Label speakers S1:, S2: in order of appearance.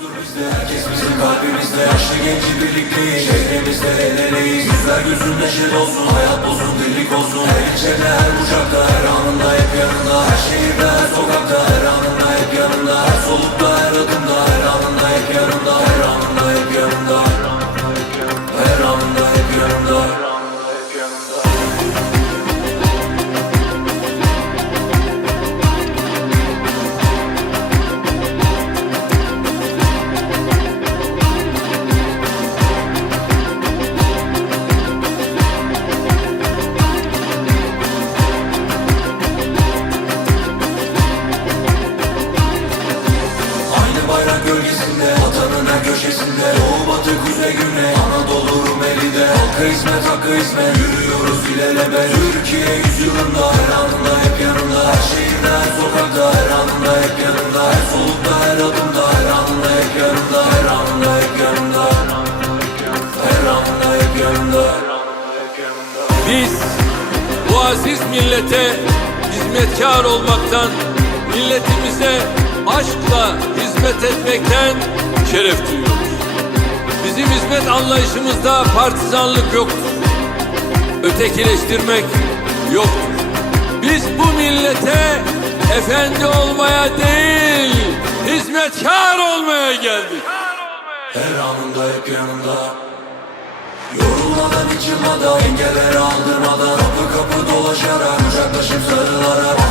S1: bizde Herkes bizim kalbimizde. Yaşlı genci birlikteyiz Şehrimizde el eleyiz Yüzler gözün neşeli olsun Hayat bozun delik olsun. Her ilçede her bucakta Her bayrak gölgesinde Vatanın her köşesinde Doğu batı kuzey güney Anadolu Rumeli'de Halka hizmet hakkı hizmet. Yürüyoruz ilelebet Türkiye yüzyılında Her anında hep yanında. Her şehirde her sokakta Her anında hep yanında. Her solukta her adımda Her anında hep yanında. Her anında hep yanında. Her anında hep yanında.
S2: Biz bu aziz millete hizmetkar olmaktan, milletimize aşkla hizmet etmekten şeref duyuyoruz. Bizim hizmet anlayışımızda partizanlık yoktur. Ötekileştirmek yoktur. Biz bu millete efendi olmaya değil, hizmetkar olmaya geldik.
S1: Her anında hep yanında Yorulmadan hiç yılmadan Engelleri aldırmadan Kapı kapı dolaşarak Kucaklaşıp sarılarak